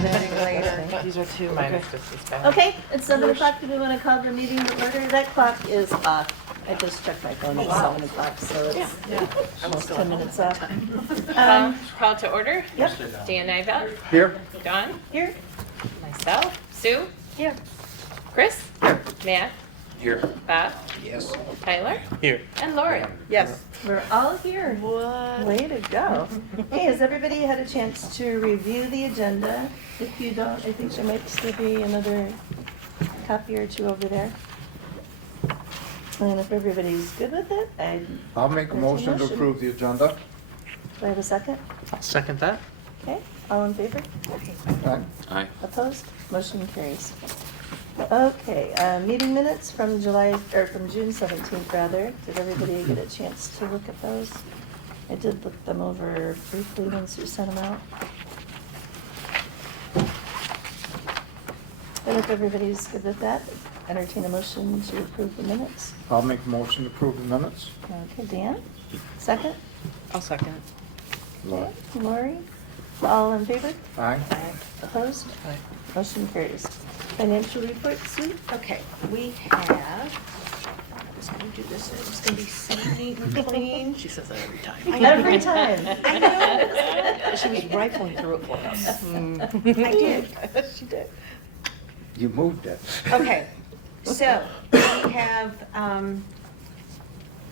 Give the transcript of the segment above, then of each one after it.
commenting later. These are two minus this. Okay, it's 7 o'clock. Do we want to call the meeting to order? That clock is off. I just checked my phone. It's 7 o'clock, so it's almost 10 minutes off. Call to order. Yep. Dan Nivell. Here. Dawn. Here. Myself. Sue. Here. Chris. Matt. Here. Bob. Yes. Tyler. Here. And Lori. Yes. We're all here. What? Way to go. Hey, has everybody had a chance to review the agenda? If you don't, I think there might still be another copy or two over there. And if everybody's good with it, I'll make a motion to approve the agenda. do I have a second? I'll second that. Okay, all in favor? Aye. Aye. Opposed? Motion carries. Okay, meeting minutes from from June 17th rather. Did everybody get a chance to look at those? I did look them over briefly once you sent them out. And if everybody's good with that, entertain a motion to approve the minutes. I'll make a motion to approve the minutes. Okay, Dan, second? I'll second. Okay, Lori, all in favor? Aye. Opposed? Aye. Motion carries. Financial report, Sue? Okay, we have, I was gonna do this, it was gonna be so neat and clean. She says that every time. I know. Every time. I know. She was rifling through it for us. I did. She did. You moved it. Okay, so we have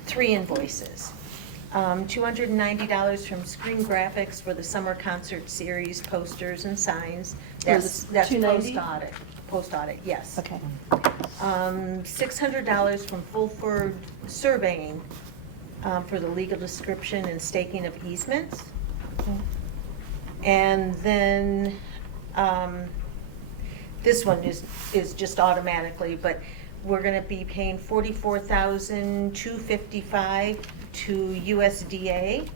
3 invoices. $290 from Screen Graphics for the summer concert series, posters and signs. That's $290? Post audit, yes. Okay. $600 from Fulford Surveying for the legal description and staking of easements. Okay. And then, this one is just automatically, but we're gonna be paying $44,255 to USDA,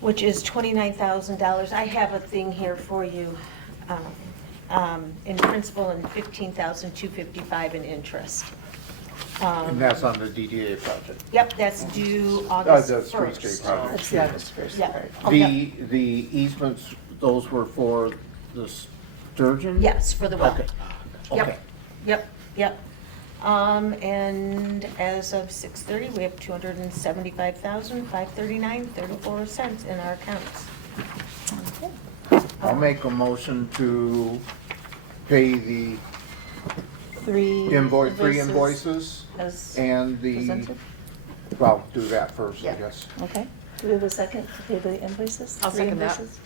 which is $29,000. I have a thing here for you, in principal and $15,255 in interest. And that's on the DDA project. Yep, that's due August The 1st. Streetscape project. That's the August 1st Yeah. part. The easements, those were for the Sturgeon? Yes, for the well. Okay. Yep. Okay. Yep. And as of 6:30, we have $275,539.34 in our accounts. Okay. I'll make a motion to pay the Three three invoices as and the, presented. well, do that first, I Yeah. guess. Okay. Do we have a second to pay the invoices? I'll 3 second that. invoices?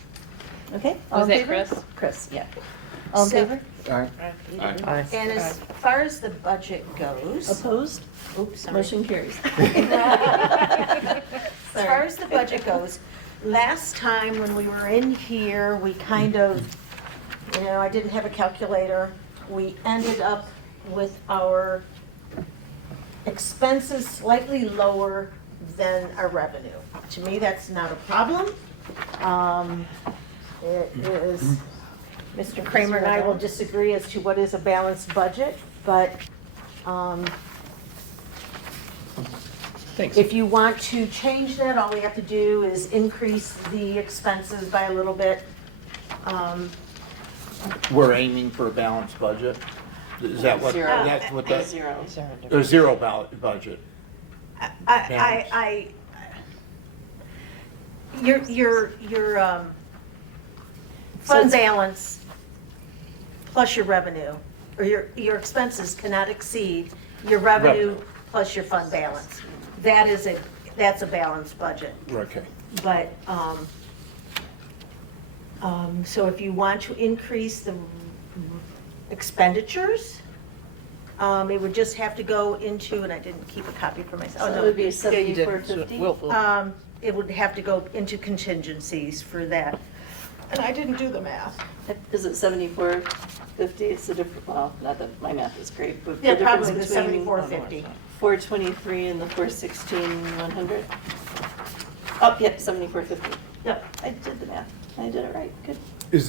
Okay. all Was in it favor? Chris? Chris, yeah. All in So- favor? Aye. Aye. And as far as the budget goes, Opposed? oops, sorry. Motion carries. As far as the budget goes, last time when we were in here, we kind of, I didn't have a calculator. We ended up with our expenses slightly lower than our revenue. To me, that's not a problem. It is, Mr. Kramer and I will disagree as to what is a balanced budget, but Thanks. if you want to change that, all we have to do is increase the expenses by a little bit. We're aiming for a balanced budget? Is that what, Zero. that's what that, Zero. or zero budget? Your fund balance plus your revenue, or your expenses cannot exceed your revenue plus your fund balance. That's a balanced budget. Okay. But, so if you want to increase the expenditures, it would just have to go into, and I didn't keep a copy for myself. So Oh, it no. would be Yeah, you did. 7450? Will. It would have to go into contingencies for that. And I didn't do the math. Is it 7450? It's the difference, well, not that my math is great, but the Yeah, difference probably the between 7450. 423 and the 416,100? Oh, yep, 7450. Yep. I did the math. I did it right. Good. Is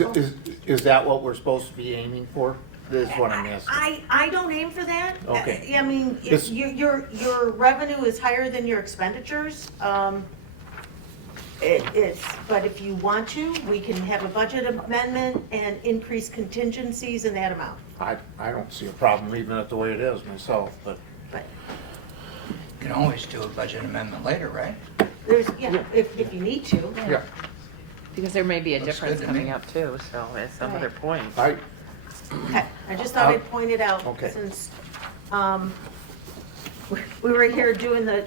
that what we're supposed to be aiming for? This is what I'm asking. I don't aim for that. Okay. I mean, if This- your revenue is higher than your expenditures, But if you want to, we can have a budget amendment and increase contingencies in that amount. I don't see a problem leaving it the way it is myself, but But You can always do a budget amendment later, right? there's, yeah, if you need to. yeah, Because there may be a Looks difference good to coming me. up too, so at some other point. I, Okay, I just thought I'd point it out Okay. since we were here doing the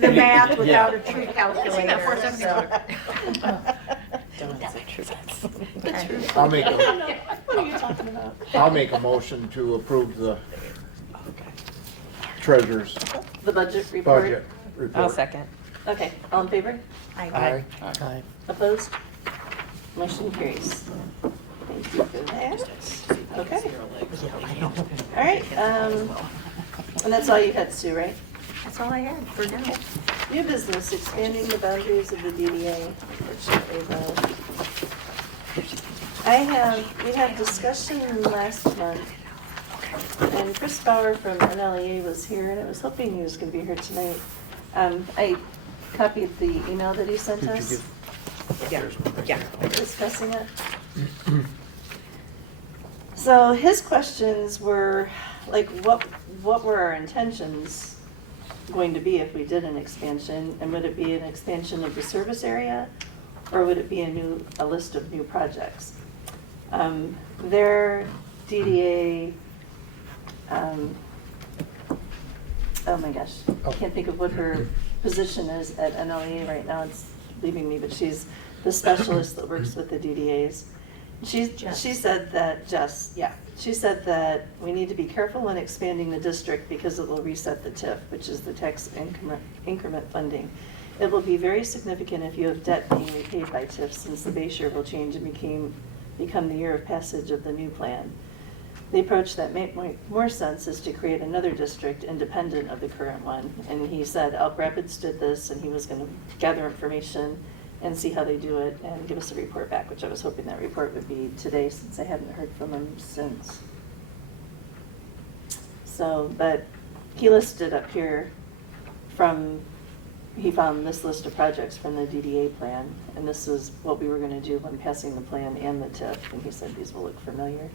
math without a true calculator. So. Okay. I'll make a, What are you talking about? I'll make a motion to approve the treasurer's The budget report? budget I'll report. second. Okay, all in favor? Aye. Aye. Opposed? Motion carries. Thank you for that. Okay. All right, and that's all you had, Sue, right? That's all I had for now. New business, expanding the boundaries of the DDA. Unfortunately, we had discussion last month, and Chris Bauer from NLEA was here, and I was hoping he was gonna be here tonight. I copied the email that he sent Did you us give? Yeah. There's one right Yeah. there. discussing it. So his questions were, like, what were our intentions going to be if we did an expansion? And would it be an expansion of the service area, or would it be a list of new projects? Their DDA, oh my gosh, I can't think of what her position is at NLEA right now, it's leaving me, but she's the specialist that works with the DDAs. She said that, she said that we need to be careful when expanding the district because it will reset the TIF, which is the tax increment funding. It will be very significant if you have debt being repaid by TIF, since the base year will change and become the year of passage of the new plan. The approach that made more sense is to create another district independent of the current one. And he said Elk Rapids did this, and he was going to gather information and see how they do it and give us a report back, which I was hoping that report would be today, since I hadn't heard from him since. So, but he listed up here he found this list of projects from the DDA plan, and this is what we were gonna do when passing the plan and the TIF, and he said these will look familiar.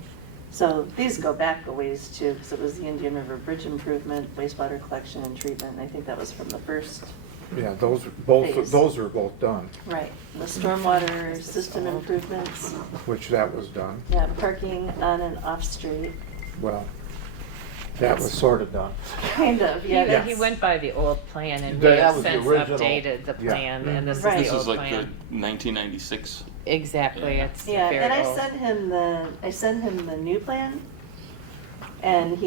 So these go back a ways too, because it was the Indian River Bridge improvement, wastewater collection and treatment, and I think that was from the first. Yeah, those are both done, Right, the stormwater system improvements, which that was done. yeah, parking on and off street, Well, that was sort of done. kind of, yeah. He went by the old plan and That we have was the since original. updated the Yeah. plan, and this is Right. the This old is like the plan. 1996. Exactly, Yeah. it's Yeah, very and I old. sent him the new plan, and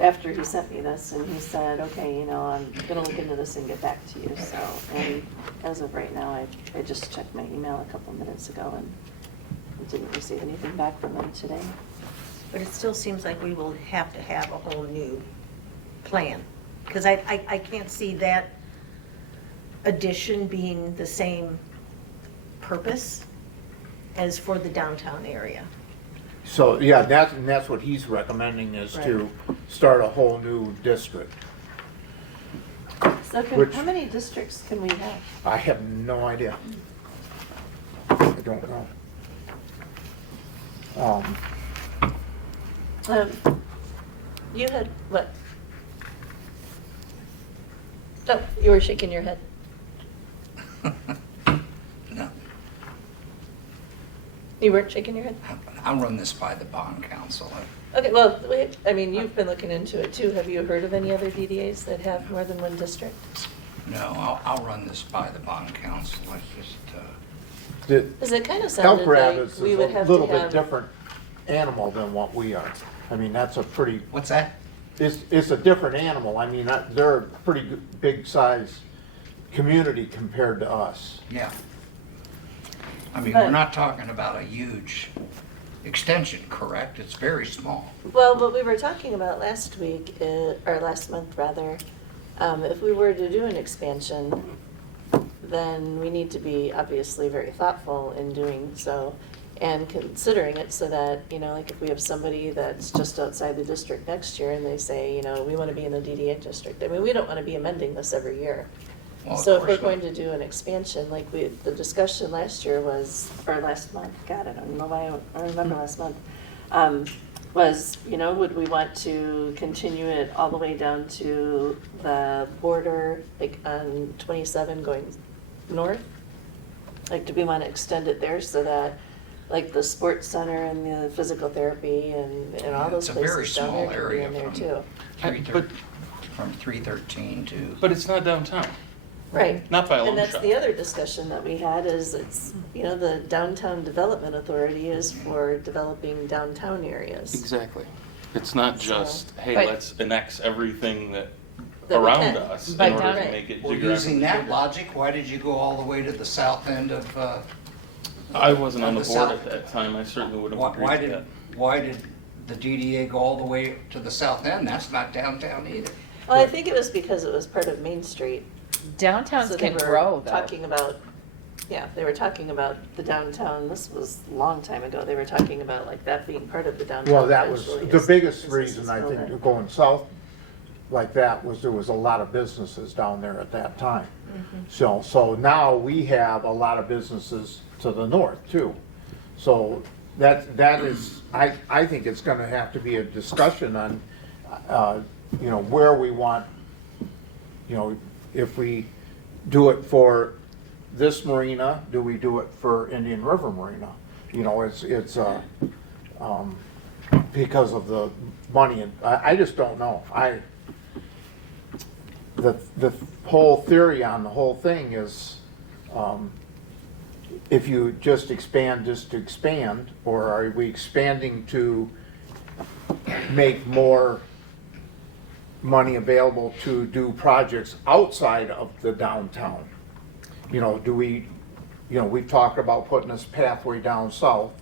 after he sent me this, and he said, okay, I'm gonna look into this and get back to you, so, and as of right now, I just checked my email a couple minutes ago, and I didn't receive anything back from him today. But it still seems like we will have to have a whole new plan. Because I can't see that addition being the same purpose as for the downtown area. So, yeah, that's what he's recommending, is to start a whole new district. So Which- how many districts can we have? I have no idea. I don't know. You had, what? Oh, you were shaking your head. No, You weren't shaking your head? I'll run this by the bond council. Okay, well, wait, I mean, you've been looking into it too. Have you heard of any other DDAs that have more than one district? No, I'll run this by the bond council. I just, The Because it kind of elk sounded rabbits like we is would a have to little bit have. different animal than what we are. I mean, that's a pretty, what's that? it's a different animal. I mean, they're a pretty big size community compared to us. Yeah. I mean, But- we're not talking about a huge extension, correct? It's very small. Well, what we were talking about last week, or last month rather, if we were to do an expansion, then we need to be obviously very thoughtful in doing so and considering it so that, like if we have somebody that's just outside the district next year and they say, we want to be in the DDA district. I mean, we don't want to be amending this every year. Well, of So if we're course going not. to do an expansion, like the discussion last year was, or last month, God, I don't know why, I remember last month, was, would we want to continue it all the way down to the border, like on 27 going north? Like, do we want to extend it there so that, like, the sports center and the physical therapy and all those It's a very places down small there could be area in there from too? 313 from 313 to, But it's not downtown. Right. Not by a long And that's shot. the other discussion that we had is it's, the Downtown Development Authority is for developing downtown areas. Exactly. It's not So- just, hey, But- let's annex everything that That we around can. us in But order down- to make it well, geographically using that bigger. logic, why did you go all the way to the south end of, I wasn't on the the board south- at that time. I certainly would have why agreed to that. why did the DDA go all the way to the south end? That's not downtown either. Well, I think it was because it was part of Main Street. Downtowns So they can were grow though. talking about, they were talking about the downtown, this was a long time ago, they were talking about like that being part of the downtown. Well, that was, eventually the as biggest businesses reason I build think it. going south like that was there was a lot of businesses down there at that time. So now we have a lot of businesses to the north too. So that is, I think it's gonna have to be a discussion on, where we want, if we do it for this marina, do we do it for Indian River Marina? It's because of the money, and I just don't know. The whole theory on the whole thing is, if you just expand to expand, or are we expanding to make more money available to do projects outside of the downtown? Do we, we've talked about putting this pathway down south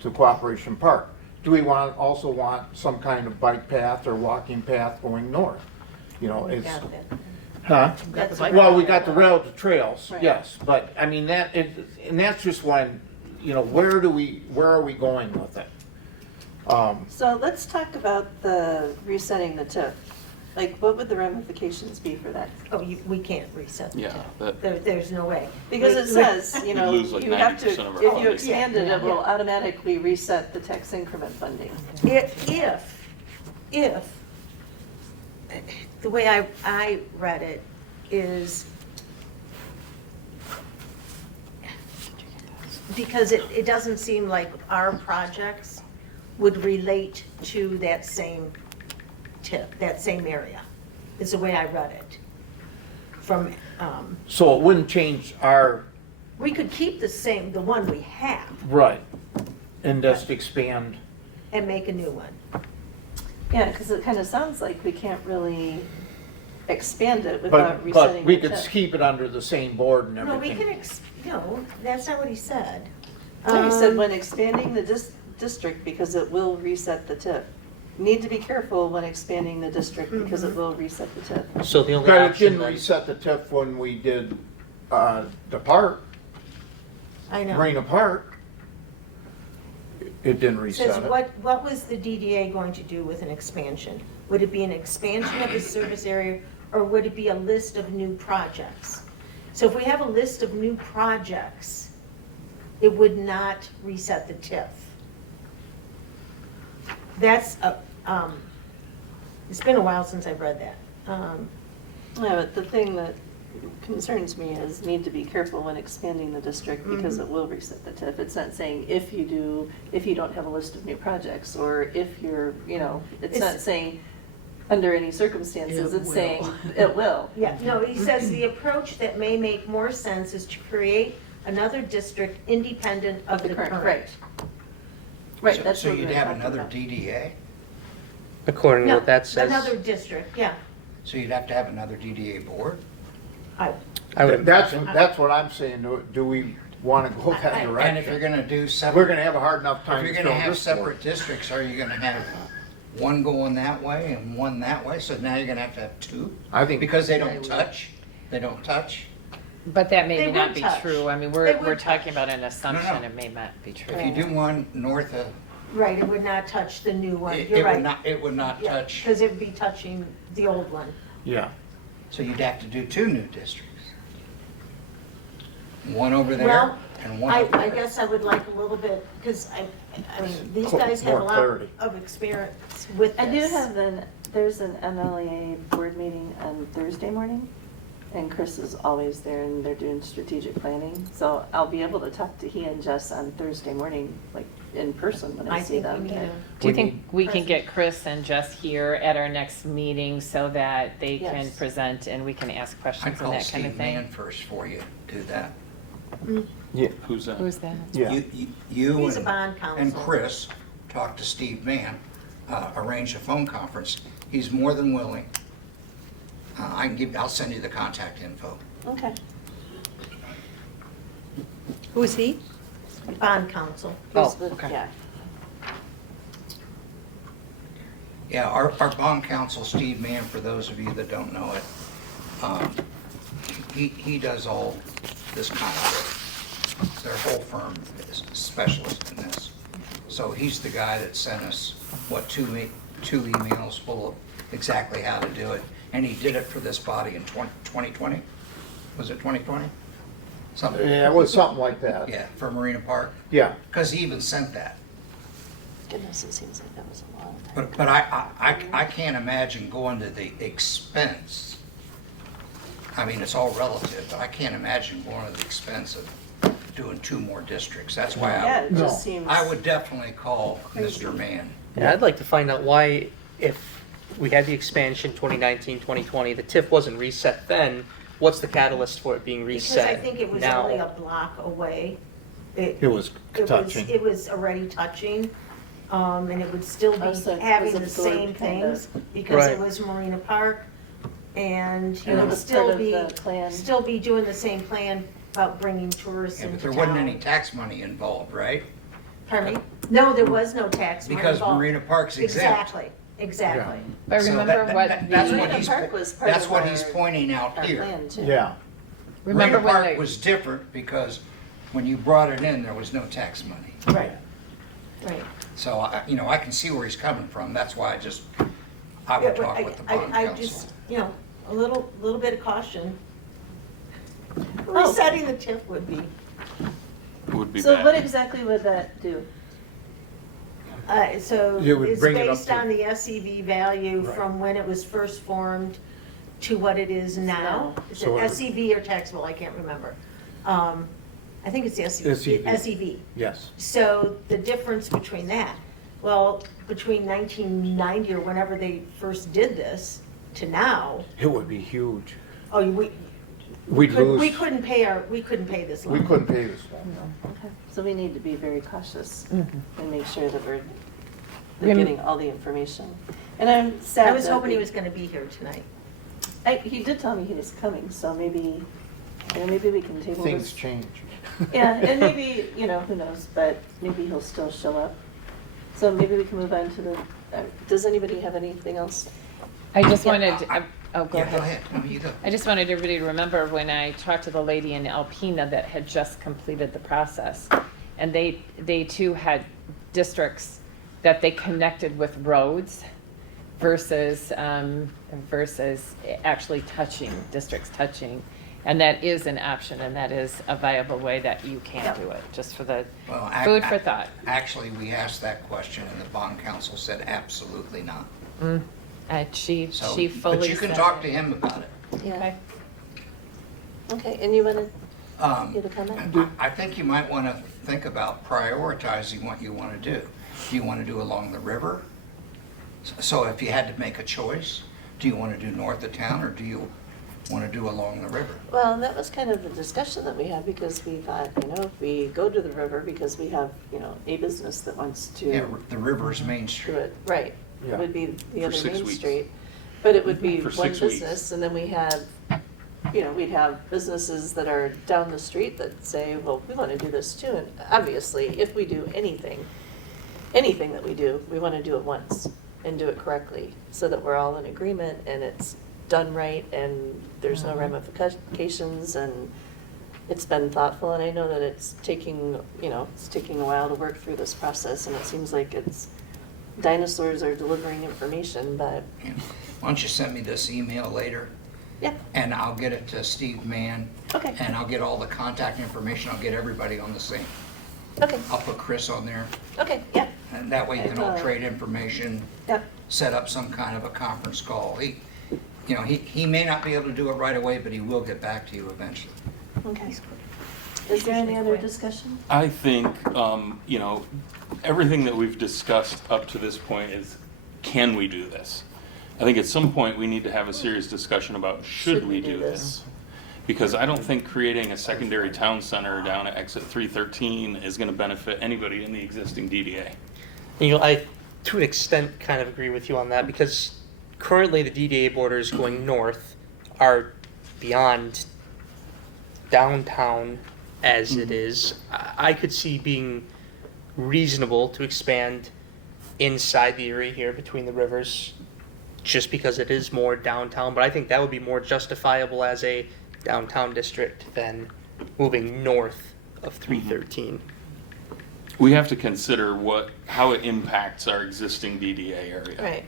to Cooperation Park. Do we also want some kind of bike path or walking path going north? It's, Got that. huh? That's Well, we got the rail to trails, Right. yes, but I mean, and that's just when, where are we going with it? So let's talk about the resetting the TIF. Like, what would the ramifications be for that? Oh, we can't reset the Yeah, tip. that- There's no way. Because it says, We'd lose like you have to, 90% of our if you funding. expand it, Yeah, it will yeah. automatically reset the tax increment funding. If, the way I read it is, because it doesn't seem like our projects would relate to that same tip, that same area, is the way I read it. From, So it wouldn't change our, we could keep the one we have right, and just expand. and make a new one. Yeah, because it kind of sounds like we can't really expand it without resetting But we the could TIF. keep it under the same board and No, we everything. can, no, that's not what he said. No, you said Um, when expanding the district, because it will reset the TIF. Need to be careful when expanding the district, because it will reset the TIF. So the only But it option didn't then, reset the TIF when we did, the park, I know. Marina Park. It didn't It says, reset it. what was the DDA going to do with an expansion? Would it be an expansion of the service area, or would it be a list of new projects? So if we have a list of new projects, it would not reset the TIF. That's, it's been a while since I've read that. Yeah, but the thing that concerns me is need to be careful when expanding the district, because it will reset the TIF. It's not saying if you don't have a list of new projects, or if you're, it's not It's- saying under any circumstances, It it's will. saying it will. Yeah, no, he says the approach that may make more sense is to create another district independent of the current. Right. Right, that's So what you'd we're have talking another about. DDA? according to No, what that says, another district, yeah. So you'd have to have another DDA board? I, I would, That's what I'm saying. Do we want to go that I- direction? And if you're gonna do We're separate, gonna have a hard enough if time you're to gonna fill have this board. separate districts, are you gonna have one going that way and one that way? So now you're gonna have two? I think. Because they don't touch? They don't touch? But that may They not would be touch. true. I mean, They we're would talking touch. about an assumption. no. It may not be true. If you do one north of, right, it would not touch the new one, it you're would right. not, it would not touch. Because it would be touching the old one. Yeah. So you'd have to do two new districts. one over there Well, and one I over there. guess I would like a little bit, because I mean, these guys have a More lot clarity. of experience with this. I do have there's an MLA board meeting on Thursday morning, and Chris is always there, and they're doing strategic planning. So I'll be able to talk to he and Jess on Thursday morning, like in person when I I see think we them. need to. Do you We think we can get Chris and Jess here at our next meeting so that they can Yes. present and we can ask I'd questions and call that kind of Steve thing? Mann first for you, do that. Yeah, Who's that? Who's that? yeah. You He's a and bond counsel. and Chris talk to Steve Mann, arrange a phone conference. He's more than willing. I'll send you the contact info. Okay. Who's he? Bond counsel. Who's Oh, the- okay. Yeah. Yeah, our bond counsel, Steve Mann, for those of you that don't know it, he does all this kind of work. Their whole firm is a specialist in this. So he's the guy that sent us, two emails full of exactly how to do it. And he did it for this body in 2020? Was it 2020? Something, Yeah, it was something like that. yeah, for Marina Park. Yeah, Because he even sent that. Goodness, it seems like that was a long time. But I can't imagine going to the expense. I mean, it's all relative, but I can't imagine going to the expense of doing 2 more districts. That's why Yeah, it No. just seems. I would definitely call Crazy. Mr. Mann. Yeah, I'd like to find out why, if we had the expansion 2019, 2020, the TIF wasn't reset then, what's the catalyst for it being Because reset I think it was now? only a block away. it was touching. It was already touching, and it would still Oh, be so it having was the absorbed same kind of. things, because it Right. was Marina Park, and you And know, it was still part of be, the plan. still be doing the same plan about bringing tourists Yeah, into but town. there wasn't any tax money involved, right? Pardon me? No, there was no tax money Because involved. Marina Park's exempt. Exactly. But So remember that- what that's the- what Marina he's, Park was part that's of what our- he's pointing out Our here. plan too. Yeah, remember Marina Park when was different because when you brought it in, there was no tax money. Right, right. So, I can see where he's coming from. That's why I would talk with the bond I counsel. just, a little bit of caution. Oh. Resetting the TIF would be, Would be So bad. what exactly would that do? so It would it's bring it up based to- on the SEV value Right. from when it was first formed to what it is now. Is it So it- SEV or taxable? I can't remember. I think it's the SEV. SEV. yes. So the difference between that, well, between 1990 or whenever they first did this to now, It would be huge. oh, We'd lose. we couldn't pay this We loan. couldn't pay this one. Okay. So we need to be very cautious Mhm. and make sure that we're Rem- getting all the information. And I'm sad I was that hoping he we- was gonna be here tonight. He did tell me he was coming, so maybe we can table Things this. change. Yeah, and maybe, who knows, but maybe he'll still show up. So maybe we can move on to the, does anybody have anything else? I just Yeah. wanted, oh, go Yeah, ahead. No, you go. I just wanted everybody to remember when I talked to the lady in Alpena that had just completed the process. And they too had districts that they connected with roads versus actually districts touching. And that is an option, and that is a viable way that you can do it, just for the Well, food for thought. Actually, we asked that question and the bond counsel said absolutely not. She So, fully but you can said talk it. to him about it. Okay. Okay, and you wanted, you to comment? I think you might want to think about prioritizing what you want to do. Do you want to do along the river? So if you had to make a choice, do you want to do north of town or do you want to do along the river? Well, that was kind of the discussion that we had, because we thought, if we go to the river, because we have, a business that wants to Yeah, the river's Main do Street. it, right. Yeah. It would be the For other 6 Main weeks. Street. But it would be For one 6 weeks. business, and then we have, we'd have businesses that are down the street that say, well, we want to do this too. And obviously, if we do anything that we do, we want to do it once and do it correctly, so that we're all in agreement and it's done right and there's no ramifications, and it's been thoughtful. And I know that it's taking a while to work through this process, and it seems like dinosaurs are delivering information, but Yeah. Why don't you send me this email later Yeah. And I'll get it to Steve Mann. Okay. And I'll get all the contact information. I'll get everybody on the same. Okay, I'll put Chris on there. okay, yeah, And that way you can all I've, trade information, yep, set up some kind of a conference call. He may not be able to do it right away, but he will get back to you eventually. okay. Is there any other discussion? I think, everything that we've discussed up to this point is, can we do this? I think at some point we need to have a serious discussion about should we do this? Because I don't think creating a secondary town center down at exit 313 is going to benefit anybody in the existing DDA. I, to an extent, kind of agree with you on that, because currently the DDA borders going north are beyond downtown as it is. I could see being reasonable to expand inside the area here between the rivers, just because it is more downtown, but I think that would be more justifiable as a downtown district than moving north of 313. We have to consider how it impacts our existing DDA area. Right.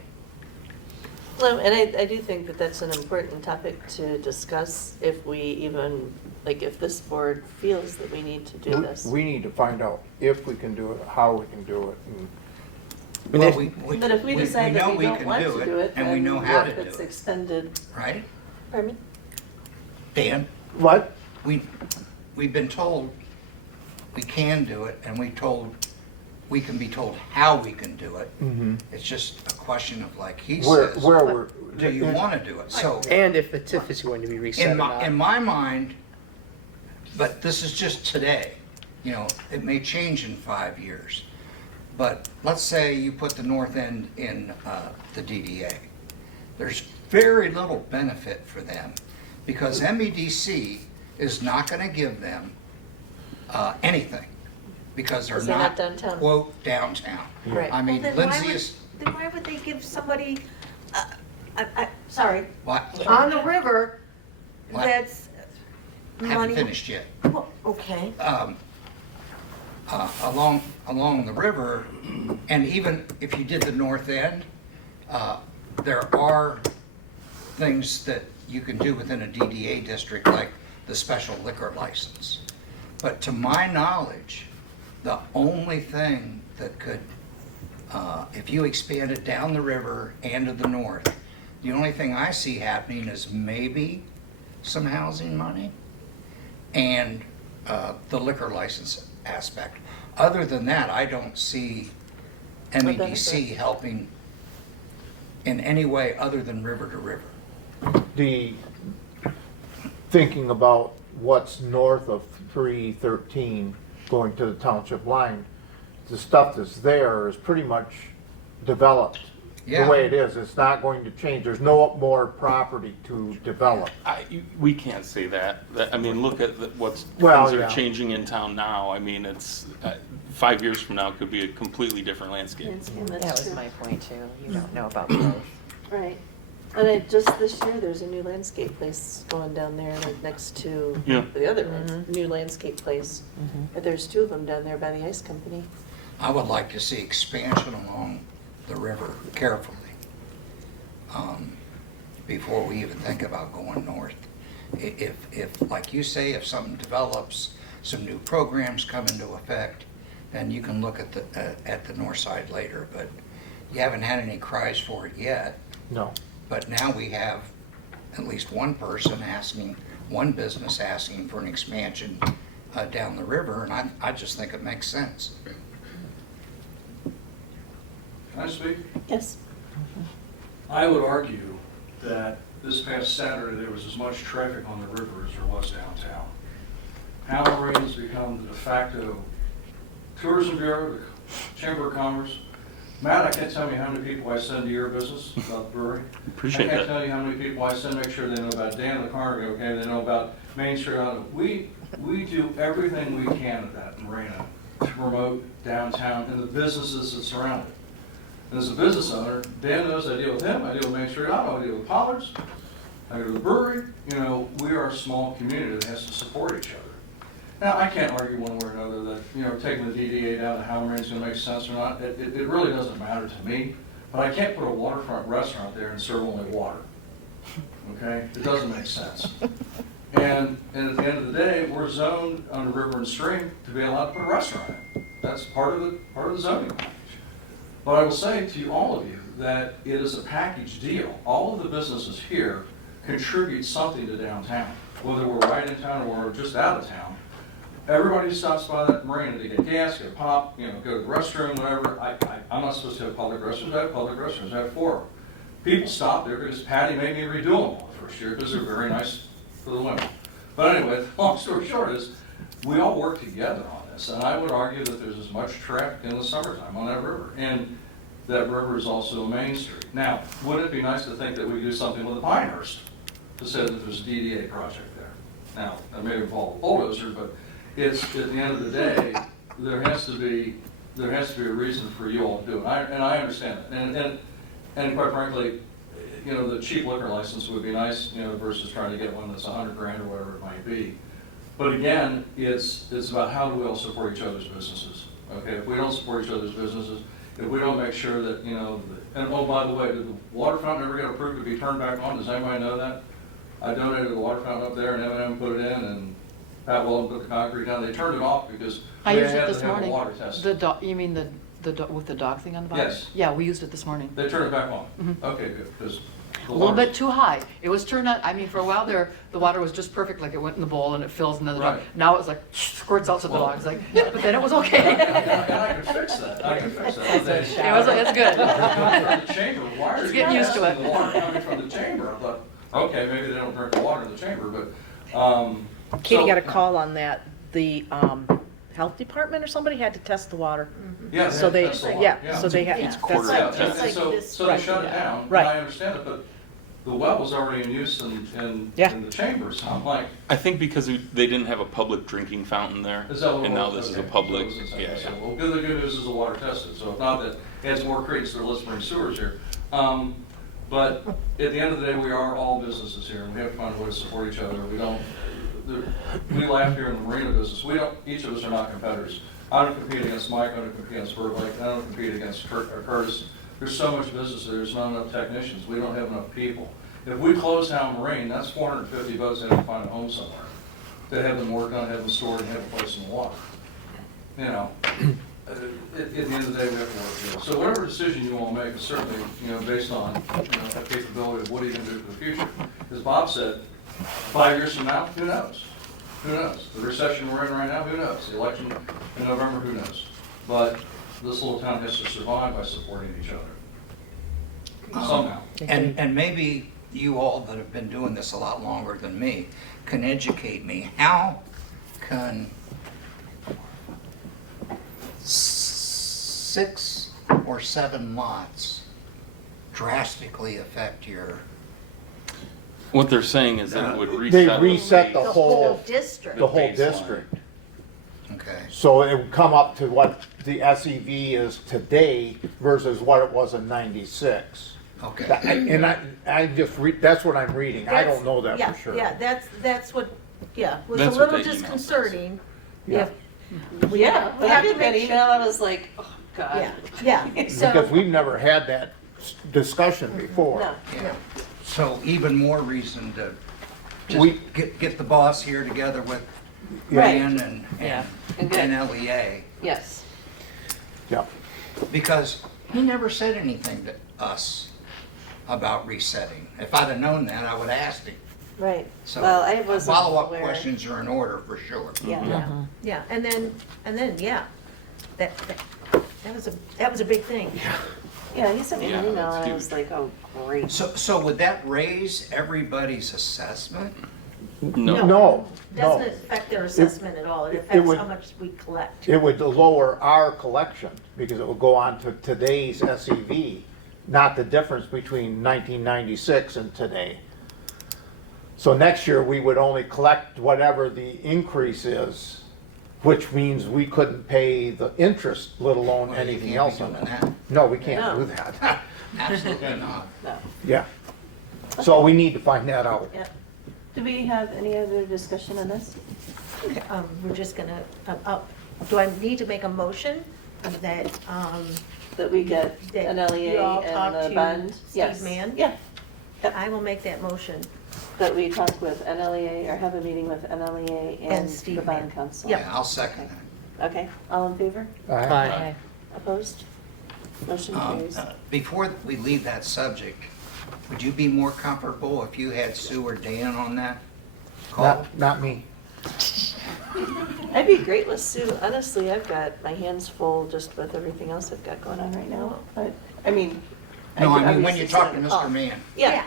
Well, and I do think that that's an important topic to discuss if we even, like, if this board feels that we need to do this. We need to find out if we can do it, how we can do it, and Well, But if we decide that know we don't can want to do it, and we then know how to do it's it, expended, right? pardon me? Dan, what? we've been told we can do it, and we can be told how we can do it. It's just a question of, like he Where says, we're. do you want to do it? So And if the TIF is going to be reset or not. in my mind, but this is just today, it may change in 5 years. But let's say you put the north end in the DDA. There's very little benefit for them because MEDC is not going to give them anything because they're Because they're not, not downtown. quote, downtown. Right. I mean, Well, then Lindsay why is, Then why would they give somebody, sorry, what? on the river, What? that's Haven't money? finished yet. Well, okay. Along the river, and even if you did the north end, there are things that you can do within a DDA district, like the special liquor license. But to my knowledge, the only thing that could, if you expanded down the river and to the north, the only thing I see happening is maybe some housing money and the liquor license aspect. Other than that, I don't see MEDC helping in any way other than river to river. The thinking about what's north of 313 going to the township line, the stuff that's there is pretty much developed Yeah. the way it is. It's not going to change. There's no more property to develop. We can't say that. I mean, look at things Well, are yeah. changing in town now. I mean, it's 5 years from now could be a completely different landscape. Landscape, That that's was true. my point too. You don't know about growth. Right. And just this year, there's a new landscape place going down there, like next to Yeah. the other new landscape place. There's two of them down there by the ice company. I would like to see expansion along the river carefully before we even think about going north. If, like you say, if something develops, some new programs come into effect, then you can look at the north side later. But you haven't had any cries for it yet. No. But now we have at least one business asking for an expansion down the river, and I just think it makes sense. Can I speak? Yes. I would argue that this past Saturday, there was as much traffic on the river as there was downtown. Howard has become the de facto tourism bureau, the Chamber of Commerce. Matt, I can't tell you how many people I send to your business about the brewery. Appreciate I can't that. tell you how many people I send to make sure they know about Dan the Carnegie, okay, they know about Main Street. We do everything we can at that marina to promote downtown and the businesses that surround it. And as a business owner, Dan knows I deal with him, I deal with Main Street Auto, I deal with Pollard's, I go to the brewery. We are a small community that has to support each other. Now, I can't argue one way or another that, taking the DDA down to Howard is going to make sense or not. It really doesn't matter to me. But I can't put a waterfront restaurant there and serve only water. okay? It doesn't make sense. And at the end of the day, we're zoned under river and stream to be allowed to put a restaurant in. That's part of the zoning package. But I will say to you, all of you, that it is a package deal. All of the businesses here contribute something to downtown, whether we're right in town or we're just out of town. Everybody stops by that marina to get gas, get a pop, go to the restroom, whatever. I'm not supposed to have public restrooms. I have public restrooms. I have 4. People stop there because Patty made me redo them all the first year because they're very nice for the women. But anyway, long story short is, we all work together on this, and I would argue that there's as much traffic in the summertime on that river, and that river is also a main street. Now, wouldn't it be nice to think that we do something with the Pinehurst to say that there's a DDA project there? Now, that may involve a bulldozer, but it's, at the end of the day, there has to be a reason for you all to do it, and I understand it. And quite frankly, the cheap liquor license would be nice, versus trying to get one that's $100,000 or whatever it might be. But again, it's about how do we all support each other's businesses, okay? If we don't support each other's businesses, if we don't make sure that, and oh, by the way, did the water fountain ever get approved to be turned back on? Does anybody know that? I donated the water fountain up there and M&M put it in, and Pat Weldon put the concrete down. They turned it off because I they used it had this to have the morning. water tested. You mean with the dog thing on the bottom? Yes. Yeah, we used it this morning. They turned it back on? Okay, good, because A little bit too high. It was turned on, for a while there, the water was just perfect, like it went in the bowl and it fills and then the dog. Right. Now it's like squirts out to the dogs, like, but then it was And okay. I can fix that. I can fix that. It's good. From the chamber, why are Just you getting used to it. testing the water coming from the chamber? I thought, okay, maybe they don't drink the water in the chamber, but, Katie so- got a call on that. The health department or somebody had to test the water. Yeah, So they, that's a lot, yeah, so they had. It's quarter Yeah, of and It's like so, this- so they shut it down, and Right. I understand it, but the well was already in use in Yeah. the chambers. I'm like, I think because they didn't have a public drinking fountain there, is that what it and now was? this is a Okay, public, so it was yeah, inside. yeah. So, well, the good news is the water tested, so if not, that adds more credence to the Let's Bring Sewers here. But at the end of the day, we are all businesses here, and we have to find a way to support each other. We laugh here in the marina business. Each of us are not competitors. I don't compete against Mike, I don't compete against Bert Lake, I don't compete against Curtis. There's so much business there's not enough technicians, we don't have enough people. If we close down Marine, that's 450 boats that have to find a home somewhere. To have them work on, have them stored, and have a place in the water. At the end of the day, we have to work together. So whatever decision you want to make is certainly, based on, the capability of what are you going to do for the future. As Bob said, 5 years from now, who knows? Who knows? The recession we're in right now, who knows? The election in November, who knows? But this little town has to survive by supporting each other. Somehow. And maybe you all that have been doing this a lot longer than me can educate me. How can 6 or 7 lots drastically affect your? What they're saying is that it would They reset. reset The whole district. the whole baseline. district. Okay. So it would come up to what the SEV is today versus what it was in '96. Okay. And I just that's what I'm reading. I don't know that Yeah, for sure. Yeah, that's what, was a That's what little that email says. disconcerting. Yeah. Yeah, We have to after that make email, I was like, oh, God. Yeah. Because we've never had that discussion before. No. Yeah. So even more reason to We- just get the boss here together with Right. Ryan and Yeah. And get- LEA. Yes. Yeah. Because he never said anything to us about resetting. If I'd have known that, I would have asked him. Right. So Well, I wasn't follow-up aware. questions are in order for sure. Yeah, yeah, and then, yeah, that was a big thing. Yeah, he sent me an Yeah, email that's and I huge. was like, oh, great. So would that raise everybody's assessment? No. No, Doesn't no. affect their assessment at all, it it affects would- how much we collect. It would lower our collection because it would go on to today's SEV, not the difference between 1996 and today. So next year, we would only collect whatever the increase is, which means we couldn't pay the interest, let alone Well, you anything can't else be on doing that. that. No, we can't No. do that. Absolutely not. No. Yeah. So we need to find that out. Yeah. Do we have any other discussion on this? We're just gonna, do I need to make a motion that, That we get That an you all LEA talk and the to bond? Steve Yes. Mann? Yeah. Yep. I will make that motion. That we talk with NLEA or have a meeting with NLEA and Steve the bond Mann. council. Yep. Yeah, I'll second that. Okay, all in favor? Aye. Aye. Opposed? Motion carries. Before we leave that subject, would you be more comfortable if you had Sue or Dan on that call? Not me. I'd be great with Sue. Honestly, I've got my hands full just with everything else I've got going on right now. But, I mean. No, could I mean, when you obviously talk to set- Mr. oh, Mann. Yeah.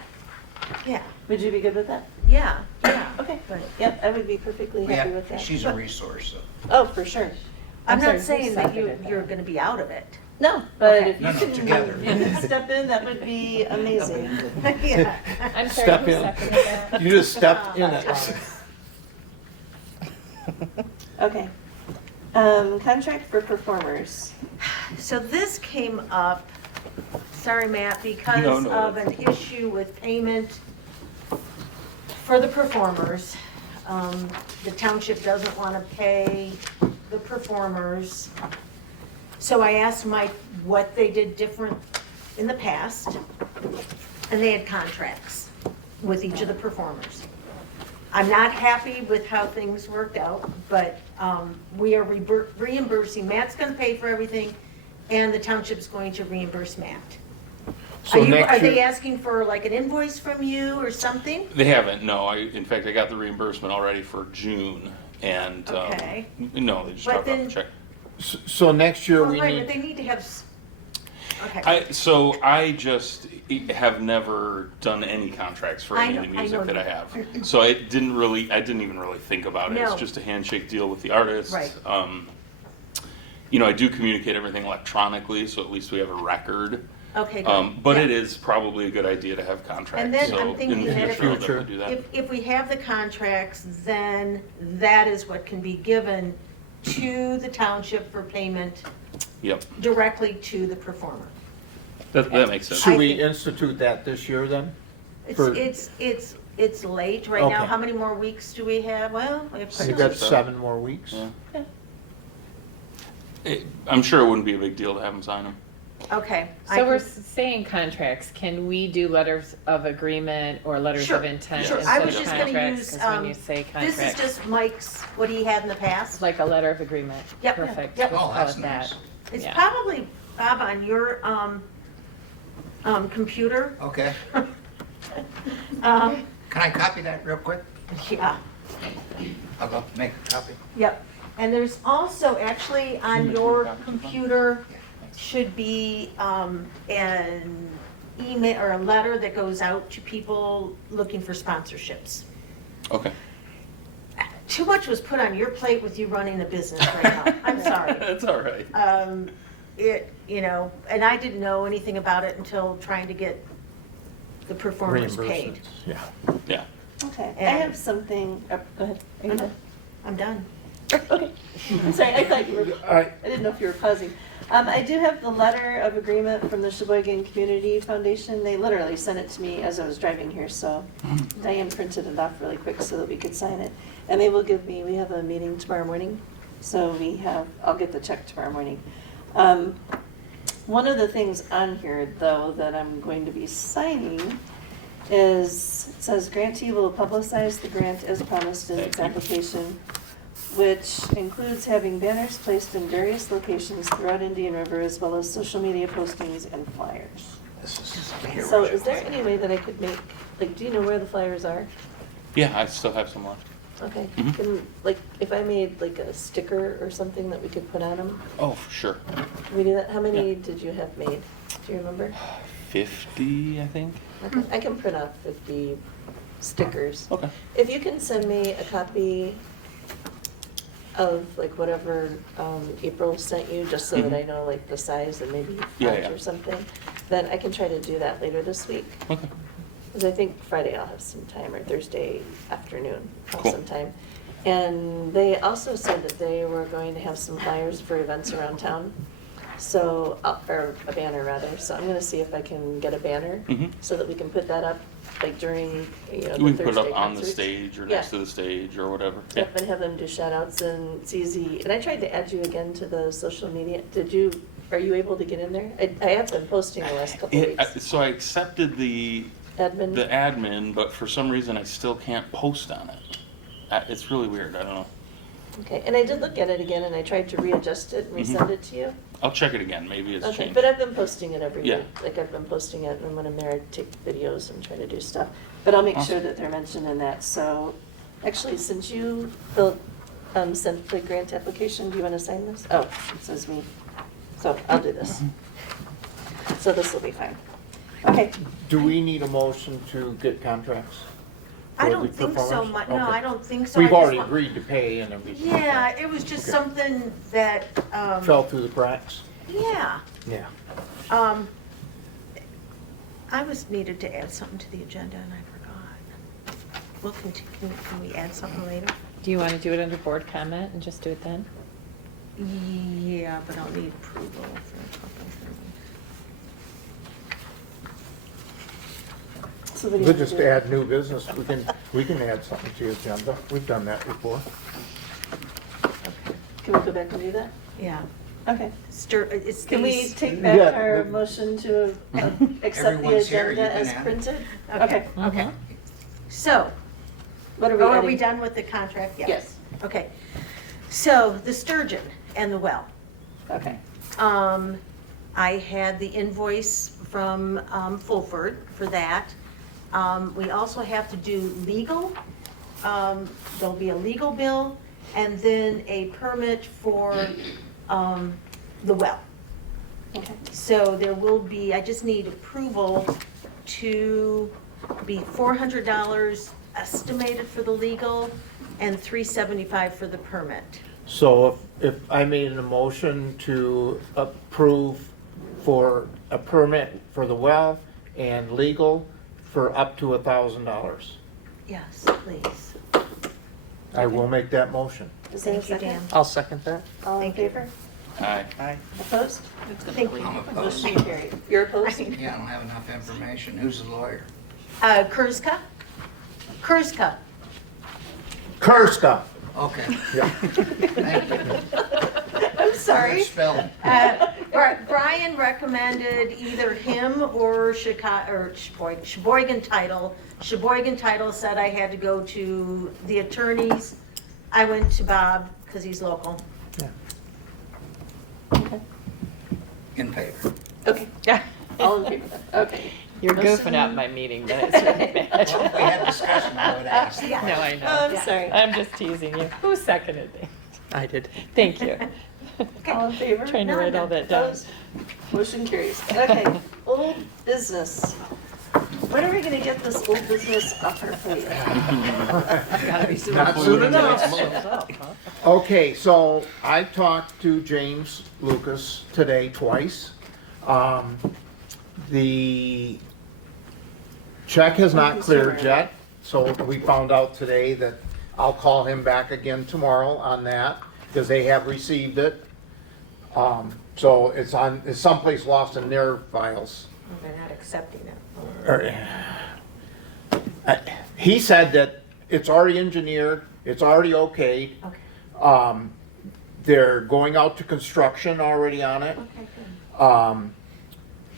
Yeah, Would you be good with that? yeah. Okay. Right. Yep, I would be perfectly happy with Yeah, that. she's a resource, so. Oh, for sure. I'm sorry, not who saying that seconded that? you're gonna be out of it. No, but Okay. if you No, no, can, together. you can step in, that would be amazing. Yeah. I'm sorry, Step who in. seconded that? You just stepped in it. Okay. Contract for performers. So this came up, sorry, Matt, because No, of an issue with payment for the performers. The township doesn't want to pay the performers. So I asked Mike what they did different in the past, and they had contracts with each of the performers. I'm not happy with how things worked out, but we are reimbursing, Matt's gonna pay for everything, and the township's going to reimburse Matt. So Are next they year, asking for like an invoice from you or something? They haven't, no. In fact, I got the reimbursement already for June, and, Okay. no, they just But dropped off the then- check. so next year Well, we right, but need, they need to have, okay. So I just have never done any contracts for I any know- of the I music know that I you. have. So I didn't even really think about it. No. It's just a handshake deal with the artist. Right. You know, I do communicate everything electronically, so at least we have a record. Okay, good. But Yeah. it is probably a good idea to have contracts. And then so I'm thinking in the that if future, we- I'll definitely do that. If we have the contracts, then that is what can be given to the township for payment Yep, directly to the performer. that makes sense. should I we think- institute that this year then? For- It's late right now. Okay. How many more weeks do we have? Well, we have You Six got or so. 7 more weeks? Yeah. I'm sure it wouldn't be a big deal to have them sign them. Okay. So we're saying contracts, can we do letters of agreement or letters Sure, of intent sure. instead I was of just gonna contracts? use, 'Cause when you say This is contracts, just Mike's, what he had in the past. like a letter of agreement. Yep, Perfect. yep. Let's Oh, call that's it nice. that. It's Yeah. probably, Bob, on your computer. Okay. Um, Can I copy that real quick? Yeah, I'll go make a copy. yep. And there's also, actually, on your computer should be an email or a letter that goes out to people looking for sponsorships. Okay. Too much was put on your plate with you running a business right now. I'm sorry. That's all right. And I didn't know anything about it until trying to get the performers paid. Reimbursements, yeah. Yeah. Okay, I And- have something, go ahead. Are you done? I'm done. Okay, I'm sorry, I thought you were, I- I didn't know if you were pausing. I do have the letter of agreement from the Sheboygan Community Foundation. They literally sent it to me as I was driving here, so Diane printed it off really quick so that we could sign it. And they will give me, we have a meeting tomorrow morning, so I'll get the check tomorrow morning. One of the things on here, though, that I'm going to be signing is, it says grantee will publicize the grant as promised in its application, which includes having banners placed in various locations throughout Indian River, as well as social media postings and flyers. So is there any way that I could make, like, do you know where the flyers are? Yeah, I still have some left. Okay, Mhm. can, like, if I made like a sticker or something that we could put on them, Oh, for sure. can we do that? How many did you have made? Do you remember? 50, I think. Okay, I can print out 50 stickers. Okay. If you can send me a copy of like whatever April sent you, just so that Mhm. I know like the size and maybe Yeah, font yeah. or something, then I can try to do that later this week. Okay. Because I think Friday I'll have some time, or Thursday afternoon I'll have Cool. some time. And they also said that they were going to have some flyers for events around town. So, or a banner rather, so I'm gonna see if I can get a banner Mhm. so that we can put that up like during, the We Thursday can put it up on the concerts. stage or Yeah. next to the stage or whatever. Yep, and have them do shout outs, and it's easy. And I tried to add you again to the social media. Are you able to get in there? I have been posting the last couple of weeks. So I accepted the admin? the admin, but for some reason I still can't post on it. It's really weird, I don't know. Okay, and I did look at it again, and I tried to readjust it and resend it to you. I'll check it again, maybe it's Okay, changed. but I've been posting it every Yeah. week. Like, I've been posting it, and when I'm there, I take videos and try to do stuff. But I'll make sure that they're mentioned in that. So, actually, since you sent the grant application, do you want to sign this? Oh, it says me. So, I'll do this. So this will be fine. Okay. Do we need a motion to get contracts? I for don't the think so performers? much, no, Okay. I don't think so. I We've just already want- agreed to pay and everything. Yeah, it was just Okay. something that, Fell through the cracks? yeah. Yeah. I was needed to add something to the agenda and I forgot. We'll continue, can we add something later? Do you want to do it under board comment and just do it then? Yeah, but I'll need approval for a couple things. So what do you We'll want just to do? add new business. We can add something to the agenda. We've done that before. Can we go back and do that? Yeah. Okay. It's Can we these, take back Yeah, our the- motion to accept the Everyone's here, you agenda can as add it. printed? okay, okay. So, What are we oh, are adding? we done with the contract? Yes. Okay. So, the Sturgeon and the well. Okay. I had the invoice from Fulford for that. We also have to do legal. There'll be a legal bill and then a permit for the well. Okay. So there will be, I just need approval to be $400 estimated for the legal and $375 for the permit. So if I made a motion to approve for a permit for the well and legal for up to $1,000, Yes, please. I will make that motion. Is there a Thank you, second? Dan. I'll second that. All in Thank you. favor? Aye. Aye. Opposed? Thank you. I'm opposed. Motion carried. You're opposed? Yeah, I don't have enough information. Who's the lawyer? Kurska? Kurska. Kurska. Okay, Yeah. thank you. I'm sorry. Spelling. Brian recommended either him or Sheboygan Title. Sheboygan Title said I had to go to the attorneys. I went to Bob because he's local. Okay. In favor. Okay. All in favor? Okay. You're Motion- goofing out my meeting, but it's really bad. Well, if we had discussion, I would ask. No, I know. I'm sorry. I'm just teasing you. Who seconded it? I did. Thank you. All in favor? Trying to No, write no. all that down. Opposed? Motion carries. Okay, old business. When are we gonna get this old business off our plate? Not soon enough. Okay, so I talked to James Lucas today twice. The check has not cleared yet, so we found out today that I'll call him back again tomorrow on that, because they have received it. So it's someplace lost in their files. They're not accepting it. He said that it's already engineered, it's already okayed. Okay. They're going out to construction already on it. Okay, good.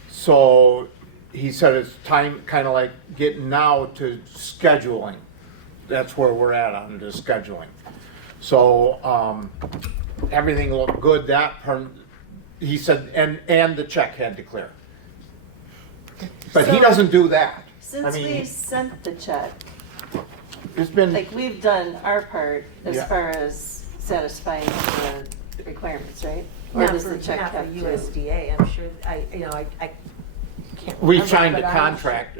So he said it's time, kind of like getting now to scheduling. That's where we're at on the scheduling. So everything looked good. He said, and the check had to clear. But he So- doesn't do that. Since I mean, we sent the check, it's been, like, we've done our part as Yeah. far as satisfying the requirements, right? Or Not does for, the check not for have to? USDA, I'm sure, I can't we remember, signed a but I'm- contract,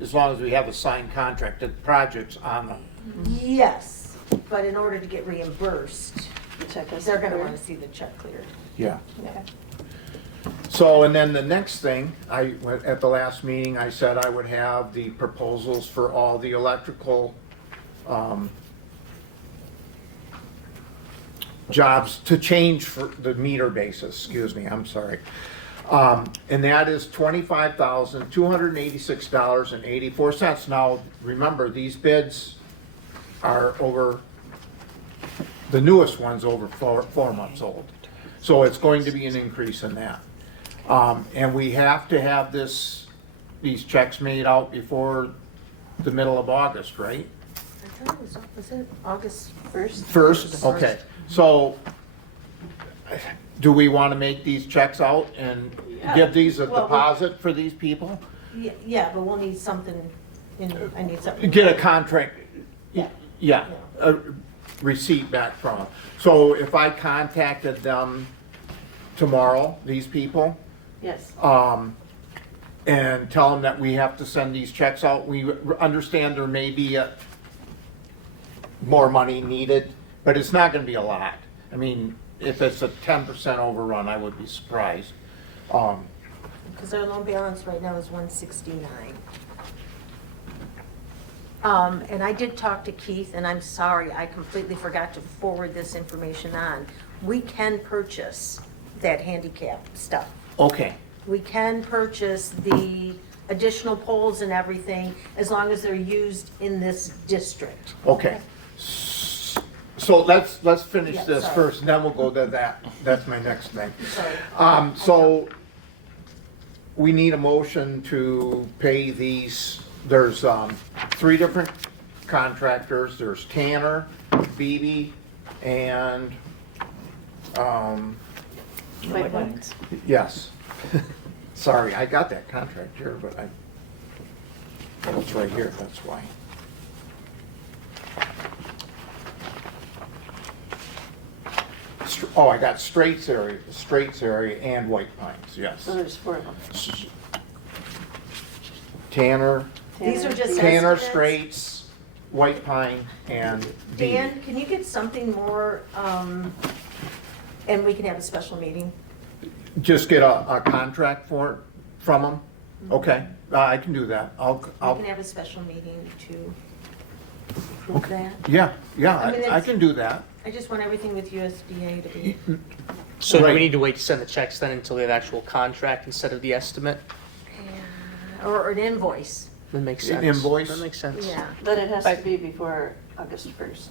as long as we have a signed contract, the project's on them. Yes, but in order to get reimbursed, The check has they're to gonna clear? wanna see the check cleared. Yeah. Okay. So, and then the next thing, at the last meeting, I said I would have the proposals for all the electrical, jobs to change for the meter basis, excuse me, I'm sorry. And that is $25,286.84. Now, remember, these bids are over, the newest one's over 4 months old. So it's going to be an increase in that. And we have to have this these checks made out before the middle of August, right? I thought was it August 1st? First, okay. So, do we want to make these checks out and give these a Well, deposit for these people? Yeah, but we'll need something, I need something. Get a contract, Yeah. yeah, a receipt back from them. So if I contacted them tomorrow, these people, Yes. and tell them that we have to send these checks out, we understand there may be more money needed, but it's not gonna be a lot. I mean, if it's a 10% overrun, I would be surprised. Because our loan balance right now is 169. And I did talk to Keith, and I'm sorry, I completely forgot to forward this information on. We can purchase that handicap stuff. Okay, We can purchase the additional poles and everything as long as they're used in this district. okay. So let's finish Yeah, this sorry. first, and then we'll go to that. That's my next thing. Sorry. So we need a motion to pay these, there's 3 different contractors. There's Tanner, Beebe, and, White Pines. yes. Sorry, I got that contract here, but it's right here, that's why. Oh, I got Straits area and White Pines, yes. So there's 4 of them. Tanner, These are just Tanner, estimates. Straits, White Pine, and Beebe. Dan, can you get something more, and we can have a special meeting? Just get a contract from them? Okay, I can do that. We can have a special meeting to approve that. Yeah, I mean, I can do that. I just want everything with USDA to be, So do Right. we need to wait to send the checks then until we have actual contract instead of the estimate? or an invoice, That makes An sense. invoice? That makes sense. yeah. But it has But- to be before August 1st.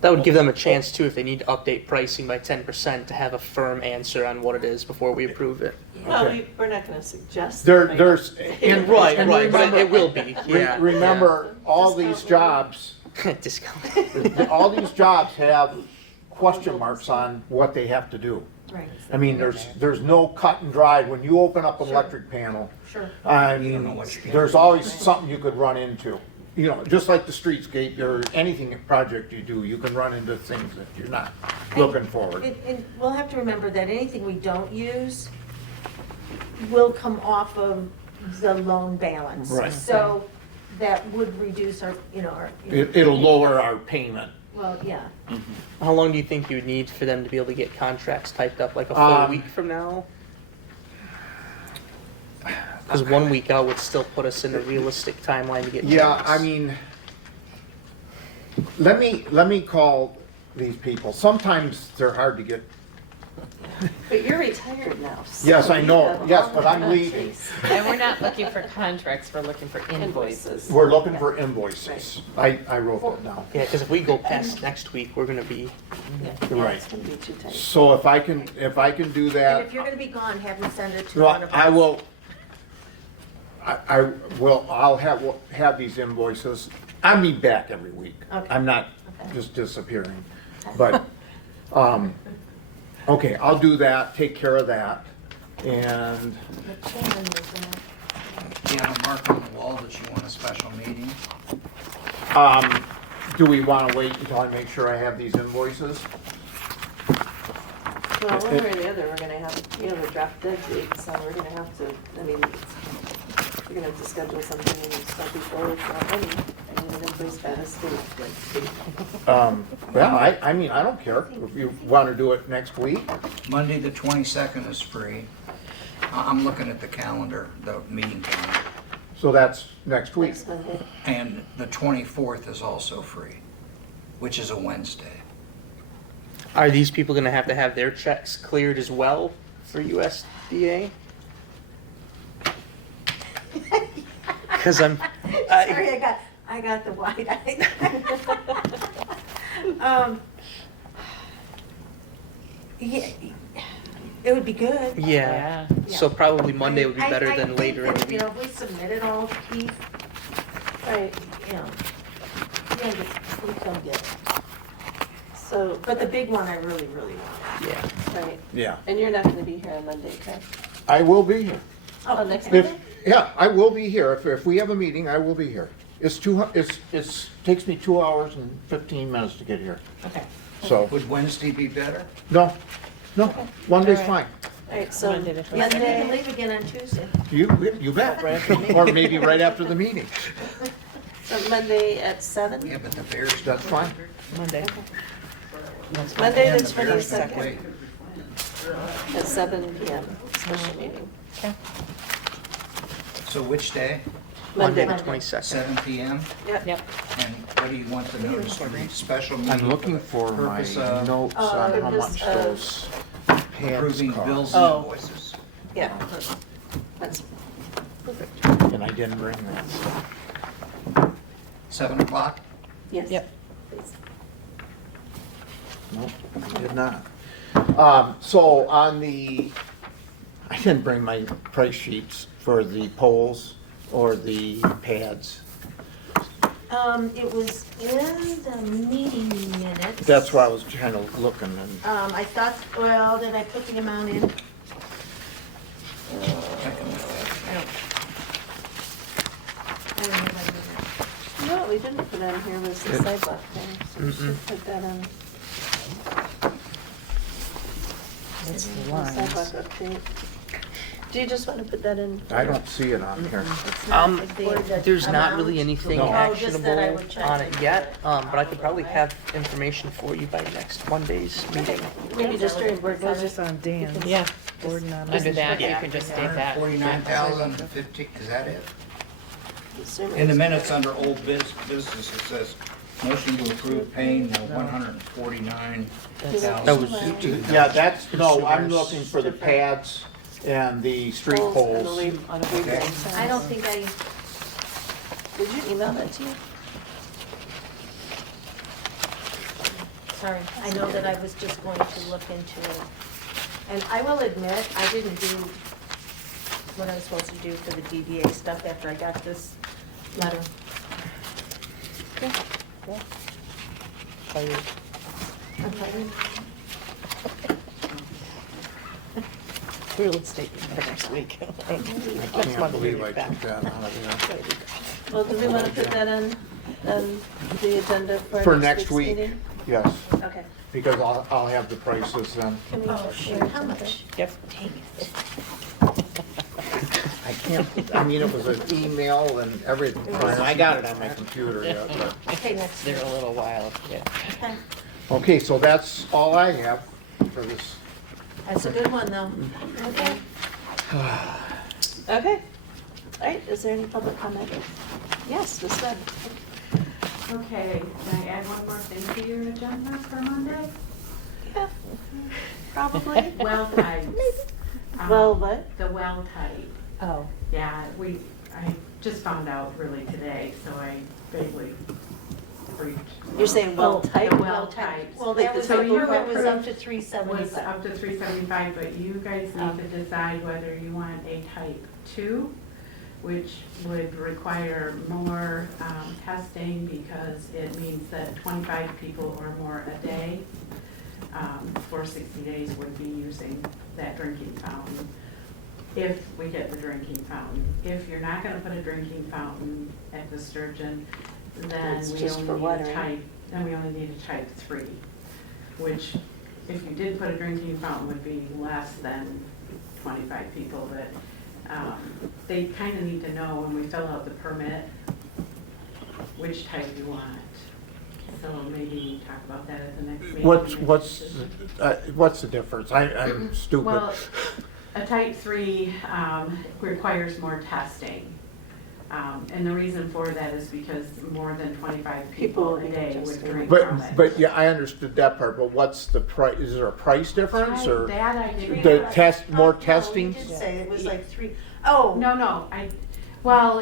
That would give them a chance too, if they need to update pricing by 10%, to have a firm answer on what it is before we approve it. Well, Okay. we're not going to suggest. There's, and Right, and right, but remember- it will be, yeah. Remember, all these jobs, Discount. all these jobs have question marks on what they have to do. Right, I mean, there's no cut and dry. When you open up an electric panel, sure. I You don't know mean, what you're getting. there's always something you could run into. You know, just like the streetscape or anything project you do, you can run into things that you're not looking forward. And we'll have to remember that anything we don't use will come off of the loan balance. Right. So that would reduce our, It'll lower our payment. well, yeah. How long do you think you would need for them to be able to get contracts typed up, like a full week from now? Because 1 week out would still put us in a realistic timeline to get checks. Yeah, I mean, let me call these people. Sometimes they're hard to get. But you're retired now. so Yes, I you know. have Yes, all but the I'm leaving. countries. And we're not looking for contracts, we're looking for invoices. We're looking for invoices. I wrote that down. Yeah, because if we go past next week, we're gonna be, Yeah, Right. it's going to be too tight. So if I can do And that, if you're gonna be gone, have them send it to well, one of us. I will. I'll have these invoices. I'll be back every week. Okay. I'm not Okay. just disappearing, but, okay, I'll do that, take care of that, and, The chairman was that. Do you have a mark on the wall that you want a special meeting? do we wanna wait until I make sure I have these invoices? Well, one way or the other, we're going to have, the draft dead date, so we're going to have to, we're going to have to schedule something and start before it's not ready. I mean, everybody's got a state. Well, I mean, I don't care if you wanna do it next week. Monday, the 22nd is free. I'm looking at the calendar, the meeting calendar. So that's next week. Next Monday. And the 24th is also free, which is a Wednesday. are these people gonna have to have their checks cleared as well for USDA? Because Sorry, I got the wide eye. Yeah, It would be good. Yeah. Yeah. So probably Monday would be better I than think later in that, the you week. know, if we submit it all to Keith, Right, you know, we can get it. so, But the big one I really, really want. Yeah. right, Yeah, and you're not gonna be here on Monday, correct? I will be here. Oh, next If, Monday? yeah, I will be here. If we have a meeting, I will be here. It's takes me 2 hours and 15 minutes to get here. Okay. So, Would Wednesday be better? no, Monday's All fine. All right, so Monday the Yeah, then you can Monday, leave again on Tuesday. You bet. Or maybe right after the meeting. so Monday at 7? Yeah, but the Bears, That's fine. Monday. Monday the the Bears don't 22nd play. at 7 PM, special meeting. So which day? Monday Monday. the 22nd. 7 PM? Yep. And what do you want the notice to read? Special meeting? I'm looking for my purpose of notes on how purpose much of those pads Approving bills cost. and Oh. invoices. Yeah. That's, And I didn't bring that. 7 o'clock? yes. Yep. Please. No, I did not. So on the, I didn't bring my price sheets for the poles or the pads. It was in the meeting minutes. That's why I was kind of looking and, I thought, well, did I put the amount in? I don't know if I did. No, we didn't put on here was the It- sidewalk thing, so we should put that on. It's the the lines. Sidewalk update. Do you just want to put that in? I don't see it on here. It's not the There's not amount. really anything No. Oh, just that I actionable would check on it. it yet, but I could probably have information for you by next Monday's meeting. Maybe just during board It was comment? just on Dan's. Yeah. Board and on. Under that, you Yeah. can just state that. 49,015, is that it? Assuming In the it's- minutes under old business, it says, motion to approve paying the 149,000. That was- Yeah, that's, no, I'm looking for the pads and the street Poles and the poles. wave- on a wave Okay. signs. I don't think I, Did you email that to you? sorry, I know that I was just going to look into it. And I will admit, I didn't do what I was supposed to do for the DDA stuff after I got this letter. Tired. Okay. Real estate next week. I can't believe I took that out of there. Well, do we want to put that on the agenda For for next next week's week, meeting? yes, Okay. because I'll have the prices then. Can we Oh, put shoot, that how on? much? Yep. I can't, I mean, it was an email and everything. I got it on my computer yet, but. Okay, next They're week. a little wild, yeah. Okay. Okay, so that's all I have for this. That's a good one, though. Okay. Okay. All right, is there any public comment? Yes, Ms. Webb. Okay, can I add one more thing to your agenda for Monday? Yeah, probably. Well types. Well, what? The well type. Oh. Yeah, I just found out really today, so I vaguely freaked. You're saying well type? The well types. Well, that was, So you it was up to was 375. up to 375, but you guys need to decide whether you want a type 2, which would require more testing because it means that 25 people or more a day for 60 days would be using that drinking fountain, if we get the drinking fountain. If you're not gonna put a drinking fountain at the Sturgeon, then It's we just for only water. need a type, then we only need a type 3, which if you did put a drinking fountain would be less than 25 people, but they kind of need to know when we fill out the permit which type you want. So maybe talk about that at the next meeting. What's the difference? I'm stupid. Well, a type 3 requires more testing. And the reason for that is because more than 25 people a day would drink from it. But yeah, I understood that part, but what's the price? Is there a price difference or? That I didn't. The test, more No, testing? we did say it was like 3. Oh. No, well,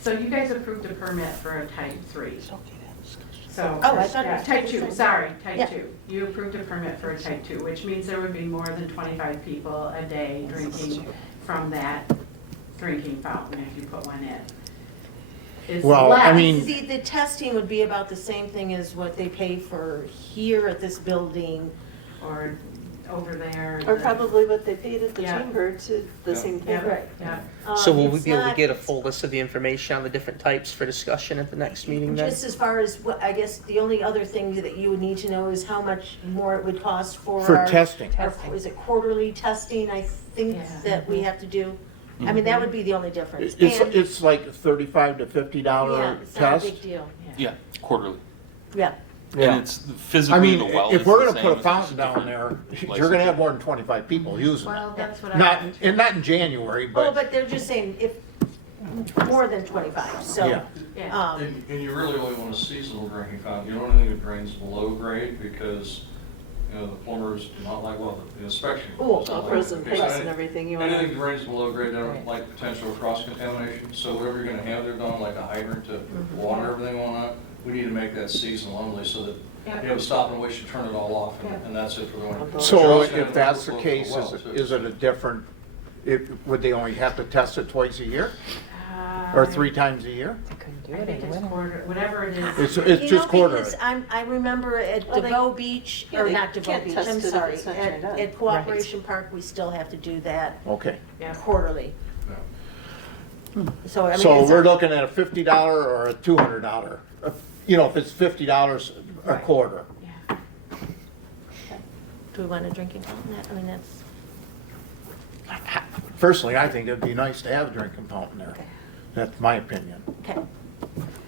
so you guys approved a permit for a type 3. So, Oh, I thought it yeah, was type type 2, two. sorry, Yeah. type 2. You approved a permit for a type 2, which means there would be more than 25 people a day drinking from that drinking fountain if you put one in. It's Well, I less. mean- See, the testing would be about the same thing as what they pay for here at this building. Or over there. Or probably what they paid at the Yeah. chamber to the same thing. Yeah, yeah. So will we It's be able to not- get a full list of the information on the different types for discussion at the next meeting then? Just as far as, what I guess, the only other thing that you would need to know is how much more it would cost for For our- testing. our- is it quarterly testing, I think, Yeah. that we have to do? I mean, that would be the only difference. It's, And- it's like $35 to $50 Yeah, it's not a test. big deal. Yeah, quarterly. Yeah. And it's I physically mean, the well if is we're the gonna same, put a it's fountain just down there, different you're gonna have licensure. more than 25 people using Well, it. that's what I. Not, and not in January, Well, but, but they're just saying if, more than 25, so. yeah. Yeah. And you really only want a seasonal drinking fountain. You don't want anything that drains below grade because, you know, the plumbers do not like, well, the inspection. Oh, does not like Frozen it. pipes Anything- and everything, you Anything want that drains below grade, they don't Right. like potential cross-contamination. So whatever you're gonna have there done, like a hydrant to water everything on up, we need to make that seasonal only so that Yeah. you have a stop and wish to turn it all off Yeah. and that's it for the winter. So You're also gonna if have that's the overflow case, for the well, too. is it a different, would they only have to test it twice a year? Or 3 times a year? They couldn't do I it think in it's winter. quarter, whatever it is. It's You just know, quarterly. because I remember at Well, they- DeVoe Beach, yeah, or they not DeVoe can't Beach, test I'm it if sorry, it's not turned on. at Cooperation Park, we still have to do that Okay. Yeah. quarterly. Yeah. So, I mean. So it's we're a- looking at a $50 or a $200. You know, if it's $50 a Right. quarter. Yeah. Do we want a drinking fountain? I mean, that's, Personally, I think it'd be nice to have a drinking fountain there. Okay. That's my opinion. okay.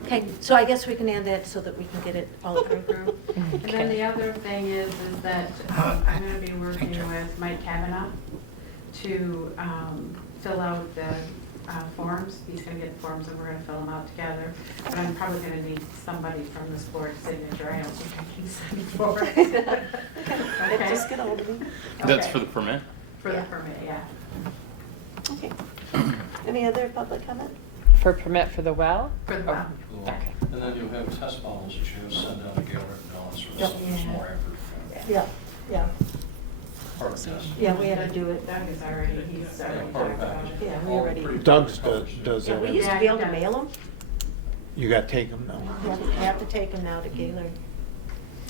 Okay, so I guess we can add that so that we can get it all approved. And then the other thing is that I'm gonna be working with Mike Kavanaugh to fill out the forms. He's gonna get the forms and we're gonna fill them out together. But I'm probably gonna need somebody from this board signature. I don't think I can sign for it. Okay. Just get a hold of me. That's Okay. for the permit? For the permit, yeah. Okay. Any other public comment? For permit for the well? For the well. Okay. And then you'll have test bottles that you send down to Gaylord and Dallas for Yep. some more effort. Yeah, yeah, Part of the test. yeah, we had to do it. Doug is already, he's already Yeah, part of talked about that. it. Yeah, we All already. pretty- Doug's does Yeah, we that. used to be able to mail them. You gotta take them now. You have to take them now to Gaylord.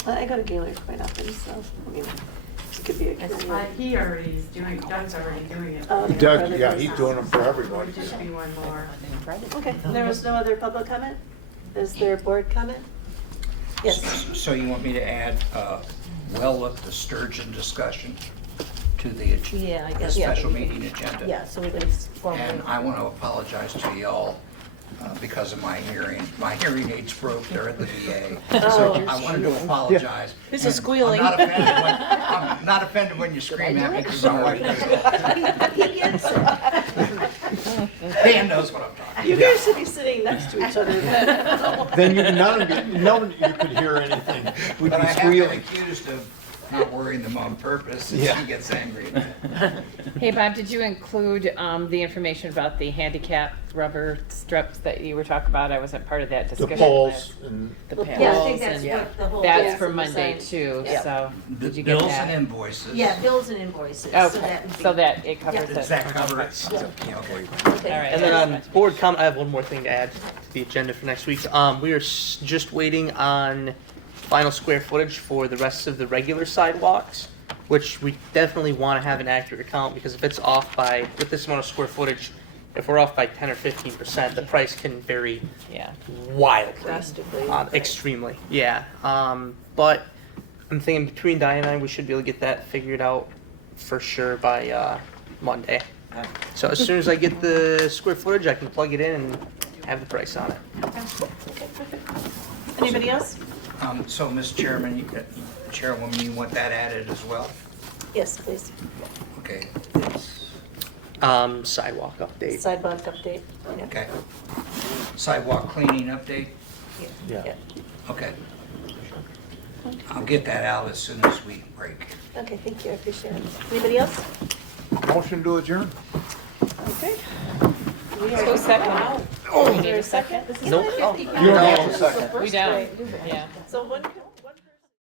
I go to Gaylord quite often, so, I mean, it could be a career. He already is doing, Doug's already doing it. Oh, okay. Doug, yeah, he's doing them for It everybody. would just be one more. Okay, there was no other public comment? Is there board comment? Yes. So you want me to add, well up the Sturgeon discussion to the Yeah, I the guess. yeah. special meeting agenda? Yeah, so we can formally. And I want to apologize to y'all because of my hearing. My hearing aids broke, they're at the VA. So I wanted to apologize. This is And squealing. I'm not offended when you scream at me because my wife does. He gets it. Dan knows what I'm talking You about. guys should be sitting next to each other then. Then you, none of you could hear anything. We'd But be I have been squealing. accused of not worrying them on purpose, and Yeah. she gets angry. Hey, Bob, did you include the information about the handicap rubber strips that you were talking about? I wasn't part of that The discussion. poles and, The Yeah, I think poles that's and, what the whole. that's yeah, for the Monday sign- too, Yeah. so, did you get Bills and that? invoices. Yeah, bills and invoices. So Okay, that would be. so that it covers it. Does that cover it? Yeah. Okay. Okay. All right. And then on board comment, I have one more thing to add to the agenda for next week. We are just waiting on final square footage for the rest of the regular sidewalks, which we definitely want to have an accurate count, because if it's off by, with this amount of square footage, if we're off by 10 or 15%, the price can vary Yeah. wildly. Drastically. Extremely, yeah. But I'm thinking between Diane and I, we should be able to get that figured out for sure by Monday. So as soon as I get the square footage, I can plug it in and have the price on it. Anybody else? So, Ms. Chairman, Chairwoman, you want that added as well? Yes, please. Okay, Sidewalk update. Sidewalk update. Yeah. okay. Sidewalk cleaning update? yeah. Okay. I'll get that out as soon as we break. Okay, thank you, I appreciate it. Anybody else? Motion to adjourn? Okay. So second. Do we need a second? Nope. Oh. You don't have a second. We don't, yeah. So when can